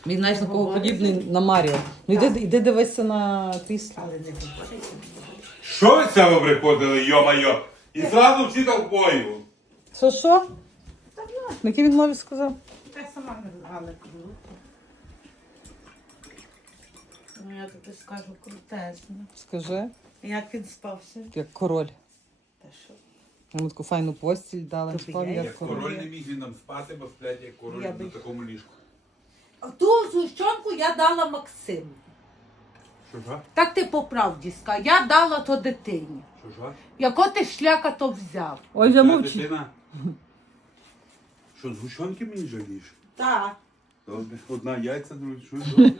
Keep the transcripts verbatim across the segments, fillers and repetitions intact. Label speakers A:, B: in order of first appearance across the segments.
A: Він, знаєш, на кого подібний на Маріо. Ну йди, йди дивися на крісло.
B: Але не говориться.
C: Що ви це ви приходили, йо-майо? І зразу всі толпою.
A: Що, що? На якій він мові сказав?
B: Я сама не знала, круто. Ну, я тобі скажу крутезно.
A: Скажи,
B: Як він спався?
A: як король.
B: Та що?
A: Йому таку файну постіль дали, він
B: Тобі
A: спав
B: я
A: як
C: Як
A: король.
C: король не міг він нам спати, бо сплять як король
B: Я
C: на
B: би-
C: такому ліжку.
B: А ту зущенку я дала Максиму.
C: Що ж?
B: Так ти по правді скажи. Я дала то дитині.
C: Що ж?
B: Яко ти шляка то взяв?
A: Ой, вже мовчи.
C: Дитина. Що, згущенки мені жалієш?
B: Так.
C: Добре. Одна яйця, друга що?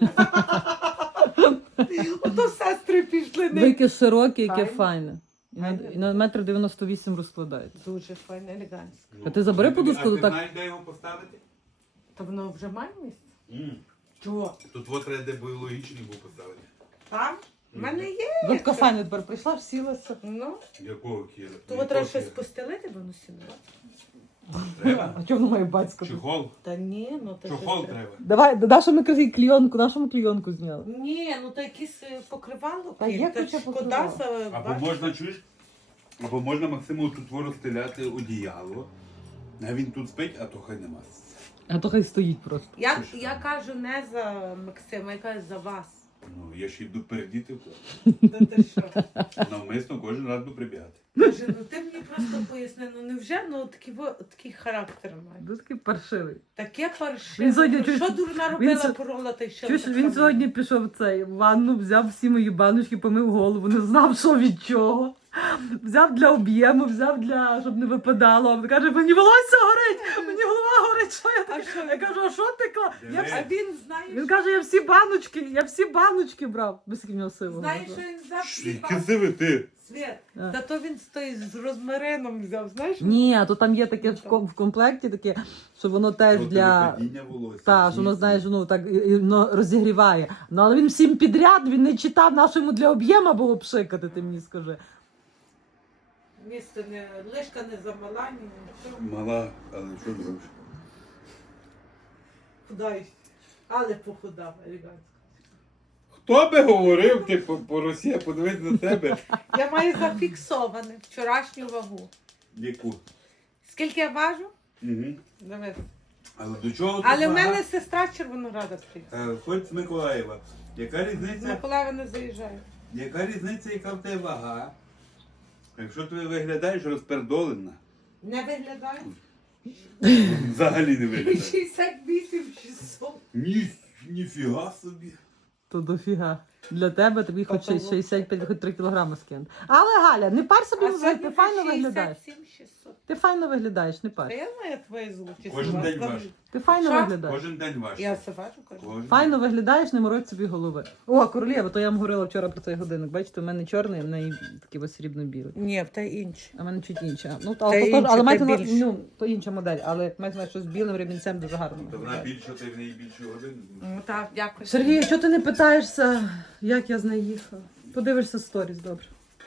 B: Ото сестри пішли. Не...
A: Велике широке, яке
B: Файне.
A: файне. І на,
B: Файне.
A: і на метр дев'яносто вісім розкладається.
B: Дуже файно, елегантське.
A: А ти забери подушку,
C: А ти
A: то так-
C: знаєш, де його поставити?
B: Та воно вже має місце?
C: М.
B: Чого?
C: Тут от треба, де біологічний був поставити.
B: Там? В мене є.
A: Ну, така файна тепер прийшла, всілася.
B: Ну,
C: Якого кіра?
B: то от треба щось постелити, бо ну сюди.
C: Треба?
A: А чого воно має батько?
C: Чехол?
B: Та ні, ну то
C: Чохол
B: щось
C: треба.
A: Давай, нашу ми кажи клійонку, нашу ми клійонку зняли.
B: Ні, ну то якісь е, покривало.
A: Та є
B: Та
A: куча
B: шкода
A: покривал.
B: за
C: Або
B: бачиш?
C: можна, чуєш? Або можна Максиму тут розстеляти одіяло. А він тут спить, а то хай нема.
A: А то хай стоїть просто.
B: Я, я кажу не за Максима, я кажу за вас.
C: Ну, я ще йду передіти,
B: Та ти що?
C: навмисно кожен раз буду прибігати.
B: Каже, ну ти мені просто поясни, ну невже ну такий, во- такий характер має?
A: Дуже такий паршивий.
B: Таке паршиве.
A: Він сьогодні,
B: Ну,
A: чуєш,
B: що дурна
A: він
B: робила
A: сьо-
B: корола, та й що?
A: Чуєш,
B: так
A: він
B: само?
A: сьогодні пішов в цей в ванну, взяв всі мої баночки, помив голову, не знав, що від чого. Взяв для об'єму, взяв для, щоб не випадало. А він каже, мені волосся горить, мені голова горить, що я
B: А
A: таке?
B: що
A: Я кажу, а що ти кла? Я
C: Диви.
A: всі...
B: А він знає,
A: Він каже, я всі баночки, я всі баночки брав. Без нього силу.
B: знає, що він взяв свій
C: Яке сиве ти?
B: Світ.
A: А.
B: Та то він з той з розмарином взяв, знаєш?
A: Ні, а то там є таке в ко- в комплекті таке, що воно теж для.
C: Падіння волосся.
A: Та, що воно, знаєш, ну так і- і воно розігріває. Ну але він всім підряд, він не читав, на що йому для об'єма було пшикати, ти мені скажи.
B: Місце не лишка не замала, ні нічого.
C: Мала, але що зробиш?
B: Худай. Але похудав, елегантно.
C: Хто би говорив, ти по, по Росії, подивись на тебе.
B: Я маю зафіксоване вчорашню вагу.
C: Яку?
B: Скільки я важу?
C: Угу.
B: Дивись.
C: Але до чого тут
B: Але в
C: вага?
B: мене сестра Червонограда приїхала.
C: Е, Хоч з Миколаєва. Яка різниця?
B: Миколаєва не заїжджає.
C: Яка різниця, яка в тебе вага? Якщо ти виглядаєш розпердолена,
B: Не виглядає?
C: взагалі не виглядаєш.
B: шістдесят вісім шістсот.
C: Ні, ніфіга собі.
A: То дофіга. Для тебе тобі хоч
B: Тобто,
A: шістдесят п'ять, хоч три кілограми скинути. Але Галя, не пар собі
B: А
A: мозги, ти
B: сьогодні
A: файно
B: шістдесят
A: виглядаєш.
B: сім шістсот.
A: Ти файно виглядаєш, не
B: Та
A: пар.
B: я знаю твої звуки.
C: Кожен день ваш.
A: Ти файно
B: Що?
A: виглядаєш.
C: Кожен день ваш.
B: Я все бачу, кажу.
C: Кожен
A: Файно виглядаєш, не морочь собі голови. О, королєва, то я вам говорила вчора про цей годинник. Бачите, у мене чорний, а в неї такий ось срібно-білий.
B: Ні, та інші.
A: А в мене чуть інше. Ну,
B: Та
A: але, то,
B: інше,
A: але
B: та
A: мається на
B: більше.
A: ну, то інша модель, але мається на що з білим ремінцем дуже гарно.
C: То вона
A: виглядає.
C: більше, ти в неї більше годин.
B: Ну так, дякую.
A: Сергій, що ти не питаєшся, як я з нею їхала? Подивишся сторіс, добре.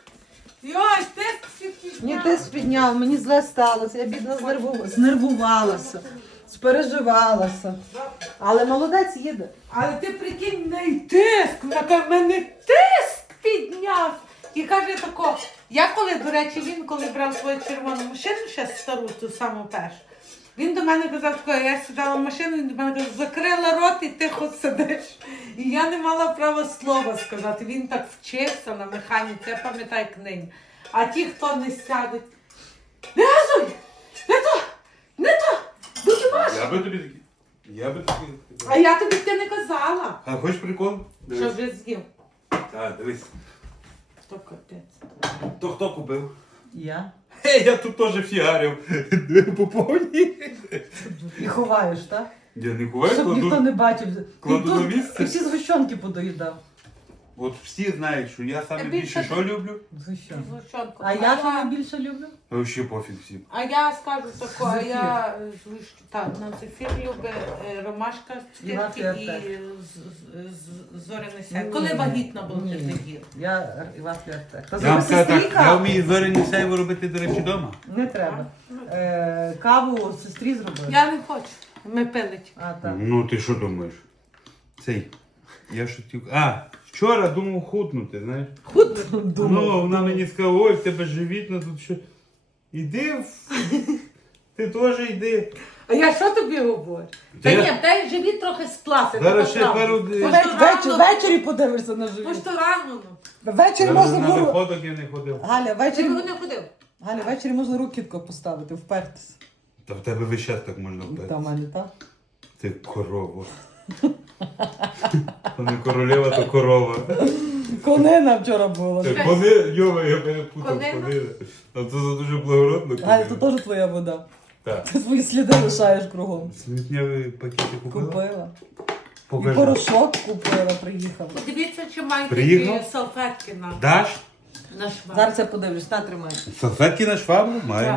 B: Йой, ти всі
A: Ні, ти спідняв, мені зле сталося, я бідно знерву- знервувалася, спереживалася. Але молодець їде.
B: Але ти прикинь, в неї тиск, вона каже, в мене тиск підняв. І каже тако, я коли, до речі, він коли брав свою червону машину, ще стару, ту саму першу, він до мене казав, тако, я сідала в машину, він до мене каже, закрила рот і тихо сидиш. І я не мала права слова сказати. Він так вчився на механіці, я пам'ятаю книги. А ті, хто не сядуть, не газуй, не то, не то, будь ласка.
C: Я би тобі такий. Я би такий.
B: А я тобі ти не казала,
C: А хочеш прикол?
B: що
C: Дивись.
B: вже з'їв.
C: Так, дивись.
B: То капець.
C: То хто купив?
A: Я?
C: Хей, я тут теж фігарив. По повній.
A: І ховаєш, так?
C: Я не ховаю,
A: Щоб ніхто
C: кладу.
A: не бачив.
C: кладу
A: І
C: на
A: тут-
C: місце.
A: І всі згущенки подоїдав.
C: От всі знають, що я саме
B: Я
C: більше
B: більше-
C: що люблю.
A: Згущенки.
B: Згущенку.
A: А я що найбільше люблю?
C: Вообще пофіг всім.
B: А я скажу тако, а
A: Зефір.
B: я е, звиш- так, на зефір любить е, ромашка,
A: І
B: цукерки
A: вафлі
B: і
A: Артек.
B: з- з- з- зоряний сяй.
A: Ні.
B: Коли вагітна була, ти
A: Ні.
B: не їв.
A: Я і вафлі Артек. Та
C: Я вам
A: зараз
C: скажу так,
A: сестрі
C: я
A: каву.
C: вмію зоряні сейви робити, до речі, вдома.
A: Не треба. Е, каву сестрі зробили.
B: Я не хочу. Ми пили. тільки.
A: А, так.
C: Ну ти що думаєш? Цей. Я шутів. А, вчора думав худнути, знаєш.
A: Худно
C: Ну,
A: думав.
C: вона мені сказала, ой, в тебе живітно тут що. Іди, в- ти теж йди.
B: А я що тобі говорю?
C: Та
B: Та
C: я-
B: ні, в тебе живіт трохи спласи.
C: Зараз ще пару днів.
B: Може,
A: Ввечері,
B: рано-
A: ввечері подивишся на
B: Може,
A: живіт.
B: то рано. ну.
A: Ввечері можна
C: На
A: було...
C: виходок я не ходив.
A: Галя,
B: Ти
A: ввечері...
B: коли не ходив?
A: Галя, ввечері можна руки тако поставити, впертися.
C: Та в тебе весь час так можна
A: Та в
C: впевнити.
A: мене, так?
C: Ти корова. То не королева, то корова.
A: Конина вчора була.
C: Це кони, йома, я перепутав
B: Конина?
C: конина. А це за дуже благородно.
A: Галя,
C: конина.
A: то теж твоя вода.
C: Так.
A: Ти свої сліди лишаєш кругом.
C: Сміттєві пакети купила?
A: Купила. І
C: Покажи.
A: порошок купила, приїхала.
B: Подивіться, чи маєте
C: Приїхав?
B: ті салфетки на,
C: Даш?
B: на швах.
A: Зараз я подивлюсь, на тримай.
C: Салфетки на швабру? Має.